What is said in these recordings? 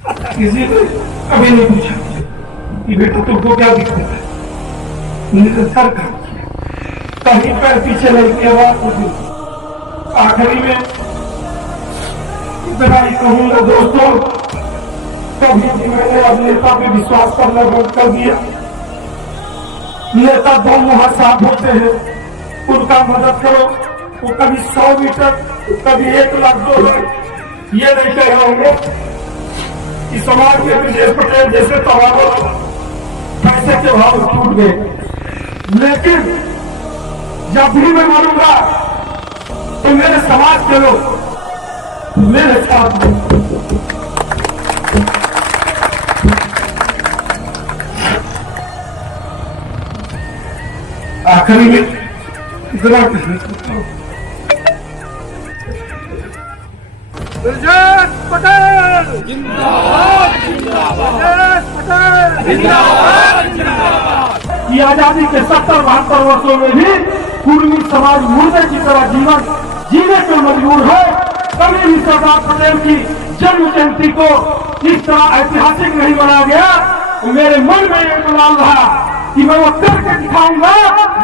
किसी ने कभी नहीं पूछा कि बेटा तुमको क्या दिक्कत है। निरंतर काम किया, कहीं पैर पीछे नहीं किया। आखिरी में इतना ही कहूंगा दोस्तों, कभी भी मैंने अब नेता पे विश्वास करना बंद कर दिया। नेता दो मुँह साफ होते हैं, उनका मदद करो। वो कभी 100 मीटर, कभी 1 लाख 2 लाख ये नहीं कह रहा हूँ कि समाज के ब्रजेश पटेल जैसे तवारों पैसे के भाव टूट गए, लेकिन जब भी मैं मरूंगा तो मेरे समाज के लोग मेरे साथ हैं। आखिरी में इतना कहना चाहता हूं, ब्रजेश पटेल जिंदाबाद, जिंदाबाद, ब्रजेश पटेल जिंदाबाद, जिंदाबाद। ये आजादी के 70-72 वर्षों में भी पूर्वी समाज मुर्दे की तरह जीवन जीने को मजबूर है। कभी भी सरदार पटेल की जन्म जयंती को इस तरह ऐतिहासिक नहीं बनाया गया। मेरे मन में एक मलाल रहा कि मैं वो करके दिखाऊंगा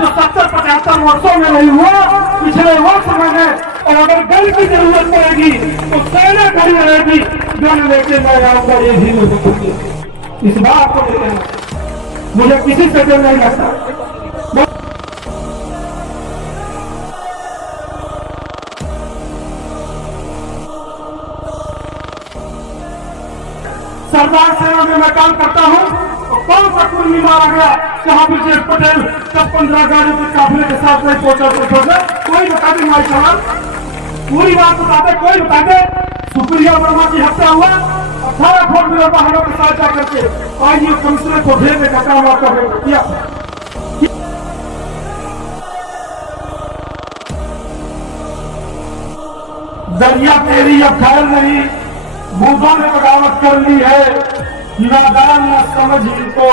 जो 70-75 वर्षों में नहीं हुआ पिछले वर्ष मैंने। और अगर गन की जरूरत पड़ेगी तो सेना खड़ी रहेगी, गन लेके मैं आऊंगा। ये भी मुझे इस बात को लेकर मुझे किसी से डर नहीं लगता। सरदार सेना में मैं काम करता हूँ तो कौन सा कुर्मी मारा गया जहाँ ब्रजेश पटेल 10-15 गाड़ियों के काफिले के साथ नहीं पहुंचा? कोई बता दे माई साहब, पूरी बात बता दे, कोई बता दे। सुप्रिया वर्मा की हत्या हुआ 18 फोर व्हीलर वाहनों के साथ जाकर के आइए कमिश्नर को भेजने का काम आपका किया। दरिया तेरी अब खैर नहीं, बूंदों ने बगावत कर ली है। नादान न समझ इनको,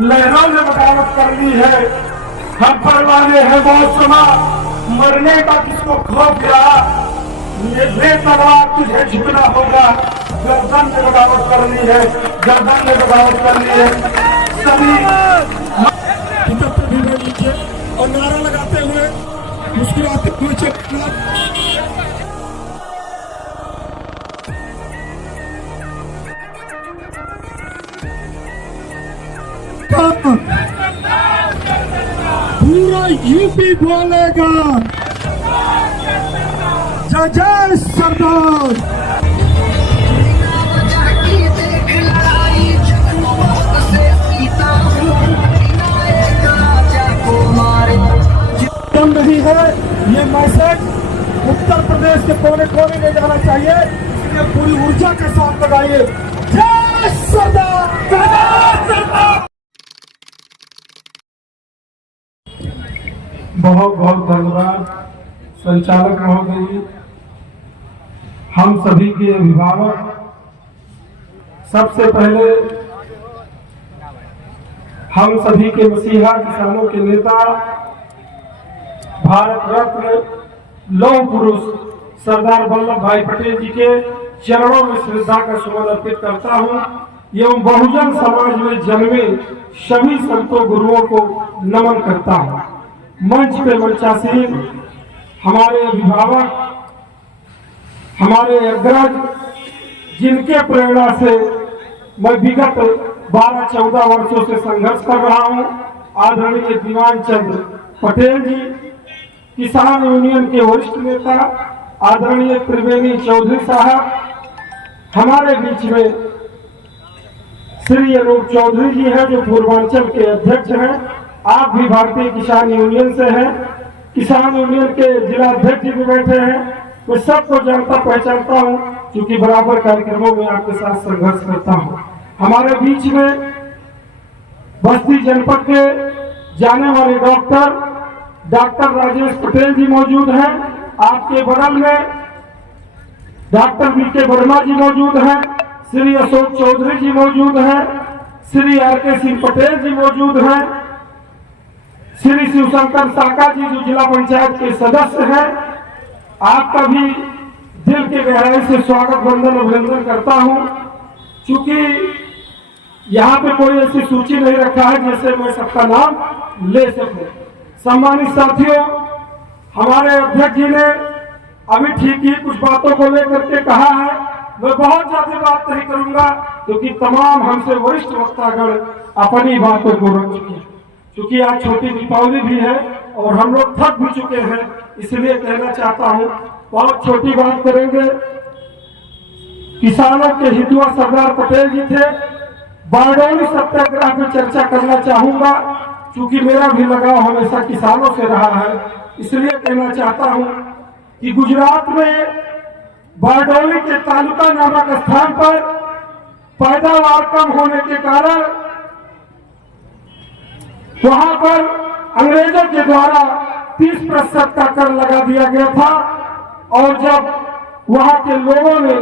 लहरों ने बगावत कर ली है। हम पर वाले हैं बहुत समा, मरने का किसको खौफ गया। ये तलवार तुझे झुकना होगा। गर्दन ने बगावत कर ली है, गर्दन ने बगावत कर ली है। सभी भी लीजिए और नारा लगाते हुए मुस्कुराते हुए चलना। पूरा यूपी बोलेगा जय जय सरदार। कम नहीं है ये मैसेज उत्तर प्रदेश के कोने कोने ले जाना चाहिए, इसलिए पूरी ऊर्जा के साथ लगाइए जय सरदार, जय सरदार। बहुत बहुत धन्यवाद संचालक महोदय, हम सभी के अभिभावक। सबसे पहले हम सभी के मसीहा किसानों के नेता, भारत रत्न लौह पुरुष सरदार वल्लभ भाई पटेल जी के चरणों में श्रद्धा का सुमन अर्पित करता हूं एवं बहुजन समाज में जन्मे सभी संतों गुरुओं को नमन करता हूं। मंच पे मंचासीन हमारे अभिभावक, हमारे अग्रज, जिनके प्रेरणा से मैं विगत 12-14 वर्षों से संघर्ष कर रहा हूं, आदरणीय दीवान चंद्र पटेल जी, किसान यूनियन के वरिष्ठ नेता आदरणीय त्रिवेणी चौधरी साहब, हमारे बीच में श्री अनूप चौधरी जी हैं जो पूर्वांचल के अध्यक्ष हैं। आप भी भारतीय किसान यूनियन से हैं, किसान यूनियन के जिला अध्यक्ष भी बैठे हैं। मैं सबको जानता पहचानता हूं, क्योंकि बराबर कार्यक्रमों में आपके साथ संघर्ष करता हूं। हमारे बीच में बस्ती जनपद के जाने वाले डॉक्टर राजेश पटेल जी मौजूद हैं। आपके बगल में डॉक्टर बीके वर्मा जी मौजूद हैं, श्री अशोक चौधरी जी मौजूद हैं, श्री आर.के. सिंह पटेल जी मौजूद हैं, श्री शिवशंकर साका जी जो जिला पंचायत के सदस्य हैं। आपका भी दिल के गहराई से स्वागत, वंदन, अभिनंदन करता हूं। चूंकि यहाँ पे कोई ऐसी सूची नहीं रखा है जैसे मैं सबका नाम ले सकूं। सम्मानित साथियों, हमारे अध्यक्ष जी ने अभी ठीक ही कुछ बातों को लेकर के कहा है। मैं बहुत ज्यादा बात नहीं करूंगा क्योंकि तमाम हमसे वरिष्ठ वक्तागण अपनी बातों को रख चुके हैं। क्योंकि आज छोटी दीपावली भी है और हम लोग थक भी चुके हैं, इसलिए कहना चाहता हूँ बहुत छोटी बात करेंगे। किसानों के हितुआ सरदार पटेल जी थे। बारडोली सत्याग्रह में चर्चा करना चाहूंगा क्योंकि मेरा भी लगाव हमेशा किसानों से रहा है, इसलिए कहना चाहता हूं कि गुजरात में बारडोली के तालुका नामक स्थान पर पैदावार कम होने के कारण वहां पर अंग्रेजों के द्वारा 30% का कर लगा दिया गया था। और जब वहां के लोगों ने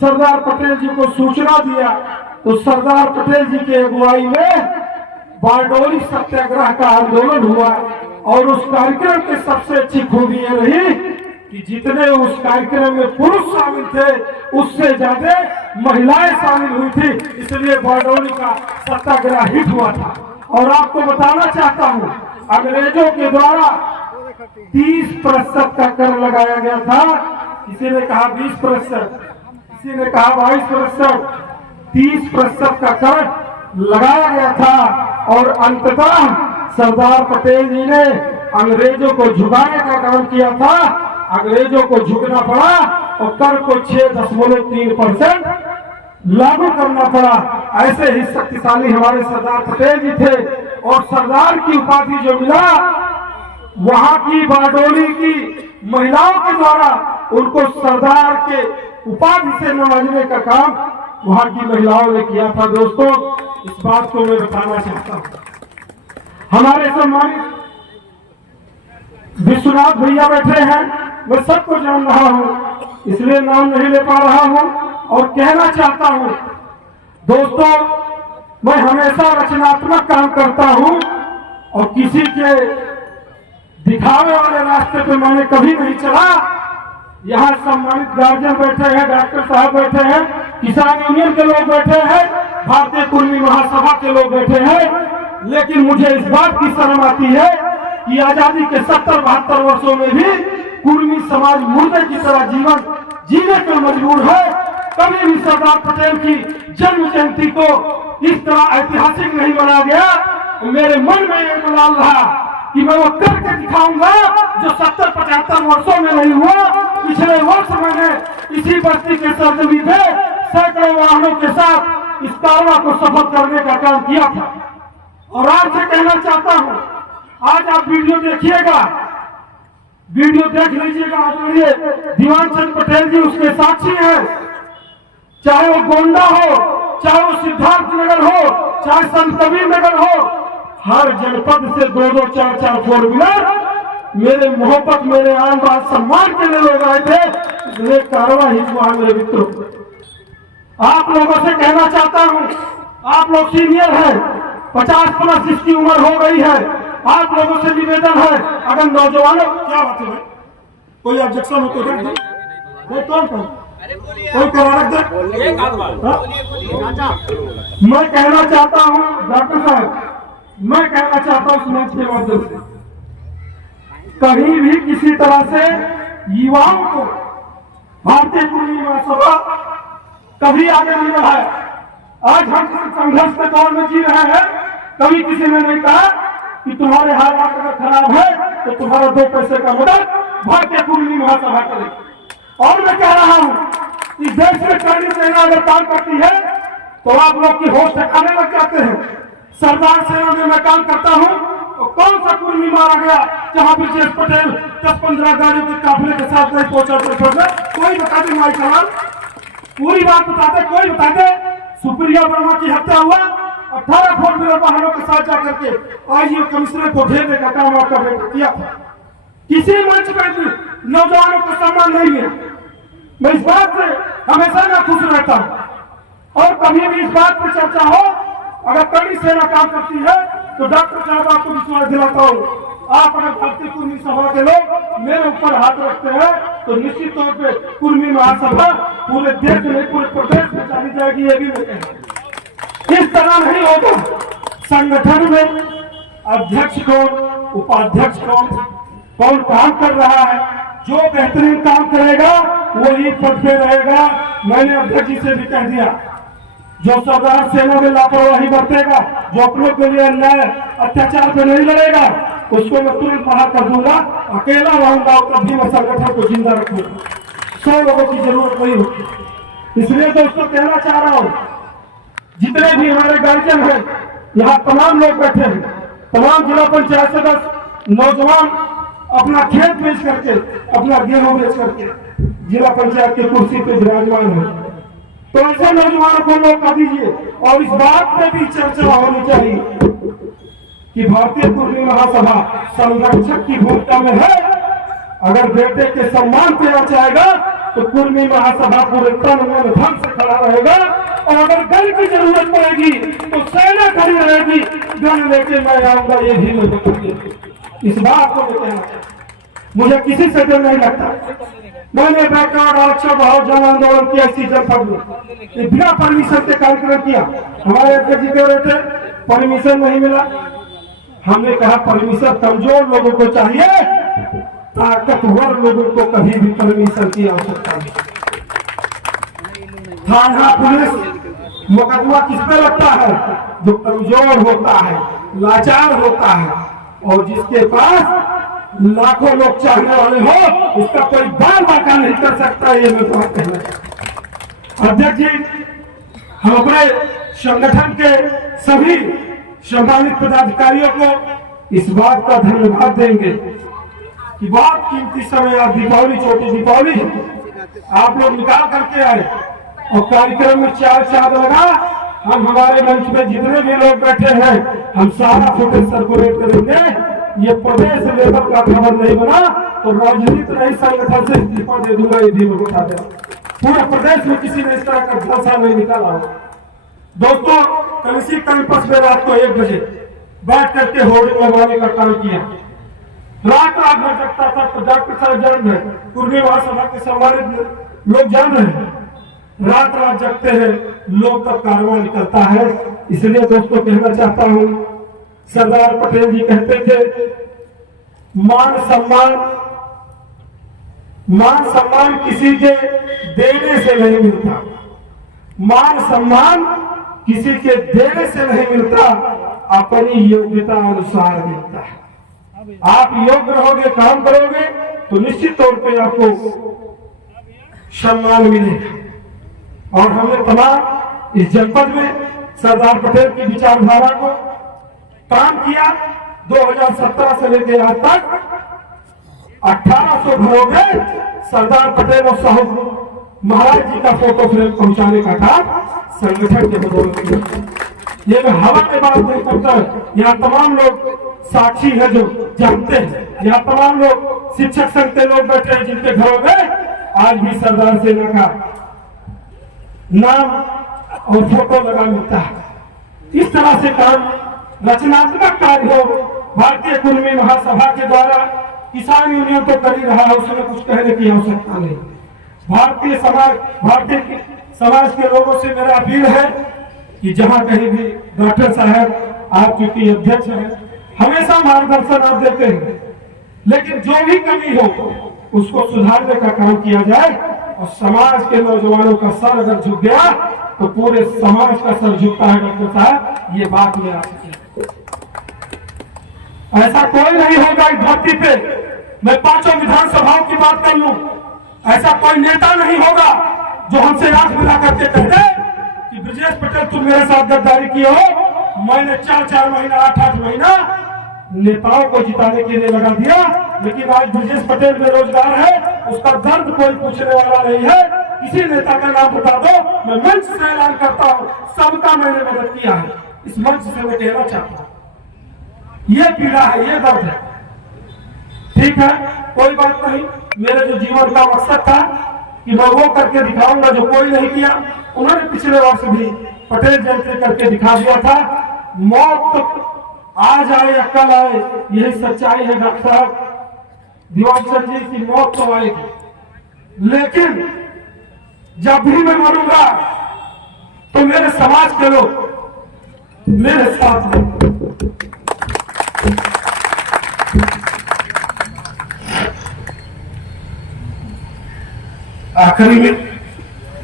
सरदार पटेल जी को सूचना दिया तो सरदार पटेल जी की अगुवाई में बारडोली सत्याग्रह का आंदोलन हुआ। और उस कार्यक्रम की सबसे अच्छी खूबी यह रही कि जितने उस कार्यक्रम में पुरुष शामिल थे उससे ज्यादा महिलाएं शामिल हुई थी, इसलिए बारडोली का सत्याग्रह हिट हुआ था। और आपको बताना चाहता हूं, अंग्रेजों के द्वारा 30% का कर लगाया गया था। किसी ने कहा 20%, किसी ने कहा 22%, 30% का कर लगाया गया था। और अंततः सरदार पटेल जी ने अंग्रेजों को झुकाने का काम किया था। अंग्रेजों को झुकना पड़ा और कर को 6.3% लागू करना पड़ा। ऐसे ही शक्तिशाली हमारे सरदार पटेल जी थे। और सरदार की उपाधि जो मिला वहां की बारडोली की महिलाओं के द्वारा उनको सरदार के उपाधि से नवाजने का काम वहां की महिलाओं ने किया था। दोस्तों, इस बात को मैं बताना चाहता हूं। हमारे सम्मानित विश्वनाथ भैया बैठे हैं, मैं सबको जान रहा हूं, इसलिए नाम नहीं ले पा रहा हूं। और कहना चाहता हूं दोस्तों, मैं हमेशा रचनात्मक काम करता हूं और किसी के दिखावे वाले रास्ते पे मैंने कभी नहीं चला। यहाँ सम्मानित गार्जियन बैठे हैं, डॉक्टर साहब बैठे हैं, किसान यूनियन के लोग बैठे हैं, भारतीय कुर्मी महासभा के लोग बैठे हैं। लेकिन मुझे इस बात की शर्म आती है कि आजादी के 70-72 वर्षों में भी कुर्मी समाज मुर्दे की तरह जीवन जीने पर मजबूर है। कभी भी सरदार पटेल की जन्म जयंती को इस तरह ऐतिहासिक नहीं बनाया गया। मेरे मन में ये मलाल रहा कि मैं वो करके दिखाऊंगा जो 70-75 वर्षों में नहीं हुआ। पिछले वर्ष मैंने इसी बस्ती के सरजमी पे सैकड़ों वाहनों के साथ इस कारवा को सफल करने का काम किया था। और आज से कहना चाहता हूं, आज आप वीडियो देखिएगा, वीडियो देख लीजिएगा। आदरणीय दीवान चंद पटेल जी उसके साक्षी हैं। चाहे वो गोंडा हो, चाहे वो सिद्धार्थ नगर हो, चाहे संत कबीर नगर हो, हर जनपद से 2-2, 4-4 फोर व्हीलर मेरे मोहब्बत, मेरे आन बान सम्मान के लिए लोग आए थे। इसलिए कार्रवाई हुआ। मेरे मित्रों, आप लोगों से कहना चाहता हूं, आप लोग सीनियर हैं, 50+ जिसकी उम्र हो गई है, आप लोगों से निवेदन है, अगर नौजवानों क्या बात है भाई, कोई ऑब्जेक्शन हो तो रख दो। कौन कोई करा रख दे। मैं कहना चाहता हूं डॉक्टर साहब, मैं कहना चाहता हूं समाज के माध्यम से, कहीं भी किसी तरह से युवाओं को भारतीय कुर्मी महासभा कभी आगे नहीं बढ़ाया। आज हम संघर्ष के दौर में जी रहे हैं। कभी किसी ने नहीं कहा कि तुम्हारे हालात अगर खराब है तो तुम्हारा 2 पैसे का मदद भारतीय कुर्मी महासभा करेगी। और मैं कह रहा हूं, इस देश में करनी सेना अगर काम करती है तो आप लोग की होश ठिकाने लग जाते हैं। सरदार सेना में मैं काम करता हूं तो कौन सा कुर्मी मारा गया जहां ब्रिजेश पटेल 10-15 गाड़ियों के काफिले के साथ नहीं पहुंचा? कोई बता दे माई सवाल, पूरी बात बताते, कोई बताते। सुप्रिया वर्मा की हत्या हुआ, 18 फोर व्हीलर वाहनों के साथ जाकर के आईजी कमिश्नर को भेजने का काम आपका बेटा किया था। किसी मंच पर नौजवानों को सम्मान नहीं मिला। मैं इस बात से हमेशा ना खुश रहता हूं। और कभी भी इस बात पर चर्चा हो, अगर कड़ी सेना काम करती है तो डॉक्टर साहब आपको विश्वास दिलाता हूं, आप अगर भारतीय कुर्मी सभा के लोग मेरे ऊपर हाथ रखते हैं तो निश्चित तौर पे कुर्मी महासभा पूरे देश में पूरे प्रदेश में चली जाएगी, ये भी मैं कहूँ। इस तरह नहीं होगा। संगठन में अध्यक्ष कौन, उपाध्यक्ष कौन काम कर रहा है, जो बेहतरीन काम करेगा वही पद पे रहेगा। मैंने अध्यक्ष जी से भी कह दिया, जो सरदार सेना में लापरवाही बरतेगा, जो अपनों के लिए अन्याय अत्याचार पे नहीं लड़ेगा, उसको मैं तुरंत बाहर कर दूंगा। अकेला रहूंगा और तब भी मैं संगठन को जिंदा रखूंगा। 100 लोगों की जरूरत नहीं होती। इसलिए दोस्तों कहना चाह रहा हूं, जितने भी हमारे गार्जियन हैं, यहाँ तमाम लोग बैठे हैं, तमाम जिला पंचायत सदस्य नौजवान अपना खेत बेच करके, अपना गेहूं बेच करके जिला पंचायत की कुर्सी पे विराजमान है। तो ऐसे नौजवानों को मौका दीजिए और इस बात पे भी चर्चा होनी चाहिए कि भारतीय कुर्मी महासभा संरक्षक की भूमिका में है। अगर बेटे के सम्मान देना चाहेगा तो कुर्मी महासभा पूरे तन मन धन से खड़ा रहेगा, और अगर गन की जरूरत पड़ेगी तो सेना खड़ी रहेगी, गन लेके मैं आऊंगा, ये भी मैं बताऊंगा। इस बात को मैं कहना चाहता हूं, मुझे किसी से डर नहीं लगता। मैंने बैकवर्ड आरक्षण बढ़ाओ जन आंदोलन किया इसी जनपद में, बिना परमिशन के कार्यक्रम किया। हमारे अध्यक्ष जी कह रहे थे परमिशन नहीं मिला। हमने कहा परमिशन कमजोर लोगों को चाहिए, ताकतवर लोगों को कभी भी परमिशन की आवश्यकता नहीं। थाना पुलिस मुकदमा किस पे लगता है? जो कमजोर होता है, लाचार होता है, और जिसके पास लाखों लोग चाहने वाले हो, उसका कोई बाल बाका नहीं कर सकता। ये मैं बात कहना चाहता हूं। अध्यक्ष जी, हम अपने संगठन के सभी सम्मानित पदाधिकारियों को इस बात का धन्यवाद देंगे कि बहुत कीमती समय, आज दीपावली, छोटी दीपावली आप लोग निकाल करके आए और कार्यक्रम में चार चांद लगा। हम हमारे मंच में जितने भी लोग बैठे हैं, हम सारा फुटेज सर्कुलेट करेंगे। ये प्रदेश लेवल का खबर नहीं बना तो राजनीति नहीं, संगठन से इस्तीफा दे दूंगा, ये भी मैं बता दें। पूरे प्रदेश में किसी ने इस तरह का जलसा नहीं निकाला। दोस्तों, कल इसी कैंपस में रात को 1 बजे बैठ करके होर्डिंग लगवाने का काम किया। रात भर जगता था। तो डॉक्टर साहब जान रहे, कुर्मी महासभा के सम्मानित लोग जान रहे हैं, रात जगते हैं लोग, तब कारवां निकलता है। इसलिए दोस्तों कहना चाहता हूं, सरदार पटेल जी कहते थे मान सम्मान किसी के देने से नहीं मिलता, मान सम्मान किसी के देने से नहीं मिलता, अपनी योग्यता अनुसार मिलता है। आप योग्य रहोगे, काम करोगे तो निश्चित तौर पे आपको सम्मान मिलेगा। और हमने तमाम इस जनपद में सरदार पटेल की विचारधारा को काम किया। 2017 से लेकर आज तक 1800 घरों में सरदार पटेल और साहब महाराज जी का फोटो फ्रेम पहुंचाने का काम संगठन के बदौलत किया। ये मैं हवा में बात नहीं करता। यहाँ तमाम लोग साक्षी है जो जानते हैं। यहाँ तमाम लोग शिक्षक संघ के लोग बैठे हैं जिनके घरों में आज भी सरदार सेना का नाम और फोटो लगा मिलता है। इस तरह से काम रचनात्मक कार्य हो। भारतीय कुर्मी महासभा के द्वारा किसान यूनियन तो कर ही रहा है, उसमें कुछ कहने की आवश्यकता नहीं। भारतीय समाज के लोगों से मेरा अपील है कि जहां कहीं भी डॉक्टर साहब आप चूंकि अध्यक्ष हैं, हमेशा मार्गदर्शन आप देते हैं, लेकिन जो भी कमी हो उसको सुधारने का काम किया जाए। और समाज के नौजवानों का सर अगर झुक गया तो पूरे समाज का सर झुकता है। डॉक्टर साहब, ये बात में आ सकती है। ऐसा कोई नहीं होगा इस धरती पे, मैं 5 विधानसभाओं की बात कर लूं, ऐसा कोई नेता नहीं होगा जो हमसे आंख मिला करके कह दे कि ब्रजेश पटेल तुम मेरे साथ गद्दारी किए हो। मैंने 4-4 महीना 8-8 महीना नेताओं को जिताने के लिए लगा दिया, लेकिन आज ब्रजेश पटेल बेरोजगार है, उसका दर्द कोई पूछने वाला नहीं है। किसी नेता का नाम बता दो, मैं मंच से ऐलान करता हूं, सबका मैंने मदद किया है। इस मंच से मैं कहना चाहता हूं, ये पीड़ा है, ये दर्द है। ठीक है, कोई बात नहीं। मेरे जो जीवन का मकसद था कि मैं वो करके दिखाऊंगा जो कोई नहीं किया। उन्होंने पिछले वर्ष भी पटेल जयंती करके दिखा दिया था। मौत तो आज आए या कल आए, यही सच्चाई है। डॉक्टर साहब, दिवाकर जी की मौत तो आएगी, लेकिन जब भी मैं मरूंगा तो मेरे समाज के लोग मेरे साथ में। आखिरी में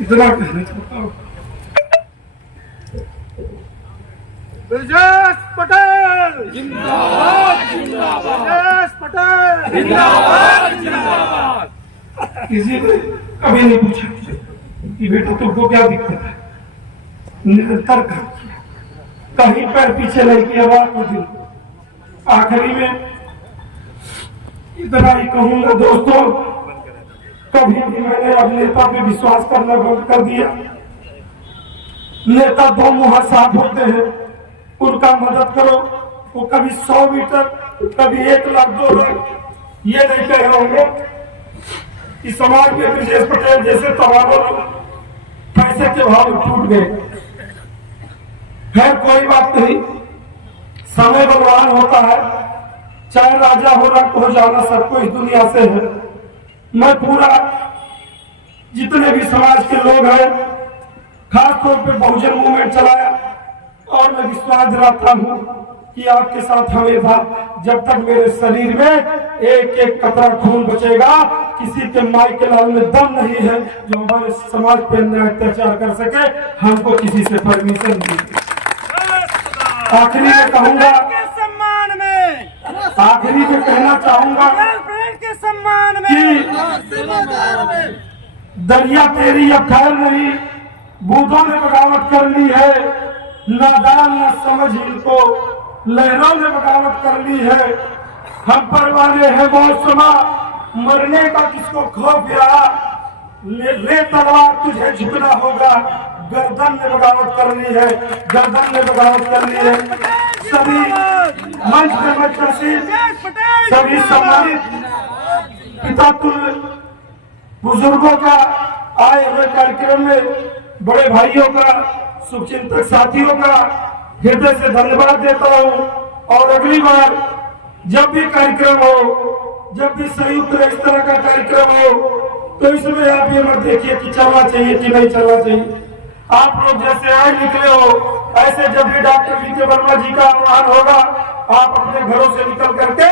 इतना कहना चाहता हूं, ब्रजेश पटेल जिंदाबाद जिंदाबाद, ब्रजेश पटेल जिंदाबाद जिंदाबाद। किसी ने कभी नहीं पूछा कि बेटा तुमको क्या दिक्कत है, निरंतर काम किया, कहीं पैर पीछे नहीं किया रात और दिन। आखिरी में इतना ही कहूंगा दोस्तों, कभी भी मैंने अब नेता पे विश्वास करना बंद कर दिया। नेता दो मुंह साफ होते हैं, उनका मदद करो, वो कभी 100 मीटर, कभी 1 लाख 2 लाख, ये नहीं कह रहा हूँ कि समाज में ब्रजेश पटेल जैसे तमाम लोग पैसे के भाव टूट गए। खैर कोई बात नहीं, समय बलवान होता है, चाहे राजा होना हो जाना सबको इस दुनिया से है। मैं पूरा जितने भी समाज के लोग हैं, खासतौर पे बहुजन मूवमेंट चलाया, और मैं विश्वास दिलाता हूं कि आपके साथ हमेशा, जब तक मेरे शरीर में एक एक कतरा खून बचेगा, किसी के माई के लाल में दम नहीं है जो हमारे समाज पर अन्याय अत्याचार कर सके, हमको किसी से परमिशन नहीं। आखिरी में कहूंगा, सम्मान में, आखिरी में कहना चाहूंगा के सम्मान कि दरिया तेरी अब खैर नहीं, बूढ़ों ने बगावत कर ली है, नादान न समझ इनको, लहरों ने बगावत कर ली है। हम पर वाले हैं मौसमा, मरने का किसको खौफ रहा, ले तलवार तुझे झुकना होगा। गर्दन ने बगावत कर ली है, गर्दन ने बगावत कर ली है। सभी मंच पे मजलिस, सभी सम्मानित पिता तुल्य बुजुर्गों का आए हुए कार्यक्रम में बड़े भाइयों का, शुभचिंतक साथियों का हृदय से धन्यवाद देता हूँ। और अगली बार जब भी कार्यक्रम हो, जब भी संयुक्त इस तरह का कार्यक्रम हो, तो इसमें आप ये मत देखिए कि चलना चाहिए कि नहीं चलना चाहिए। आप लोग जैसे आए निकले हो, ऐसे जब भी डॉक्टर वी.के. वर्मा जी का आह्वान होगा, आप अपने घरों से निकल करके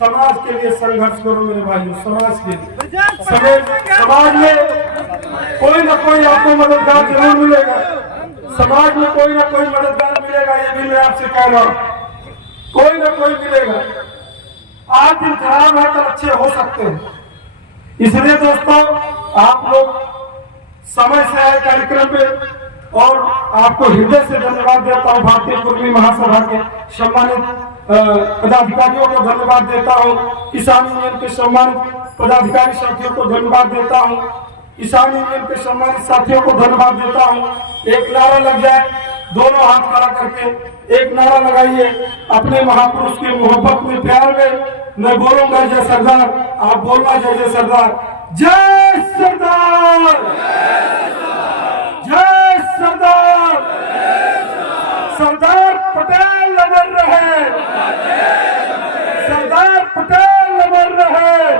समाज के लिए संघर्ष करो मेरे भाइयों, समाज के लिए। समाज में कोई ना कोई आपको मददगार जरूर मिलेगा, समाज में कोई ना कोई मददगार मिलेगा, ये भी मैं आपसे कह रहा हूँ, कोई ना कोई मिलेगा। आज दिन खराब है तो अच्छे हो सकते हैं, इसलिए दोस्तों आप लोग समय से आए कार्यक्रम पे, और आपको हृदय से धन्यवाद देता हूँ। भारतीय कुर्मी महासभा के सम्मानित पदाधिकारियों को धन्यवाद देता हूँ, किसान यूनियन के सम्मानित पदाधिकारी साथियों को धन्यवाद देता हूँ, किसान यूनियन के सम्मानित साथियों को धन्यवाद देता हूँ। एक नारा लग जाए, दोनों हाथ खड़ा करके एक नारा लगाइए, अपने महापुरुष की मोहब्बत में, प्यार में। मैं बोलूंगा जय सरदार, आप बोलना जय जय सरदार। जय सरदार, जय सरदार, सरदार पटेल अमर रहे, सरदार पटेल अमर रहे,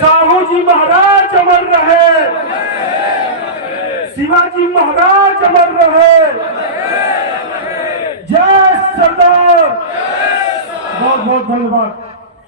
साहू जी महाराज अमर रहे, शिवाजी महाराज अमर रहे। जय सरदार, बहुत बहुत धन्यवाद।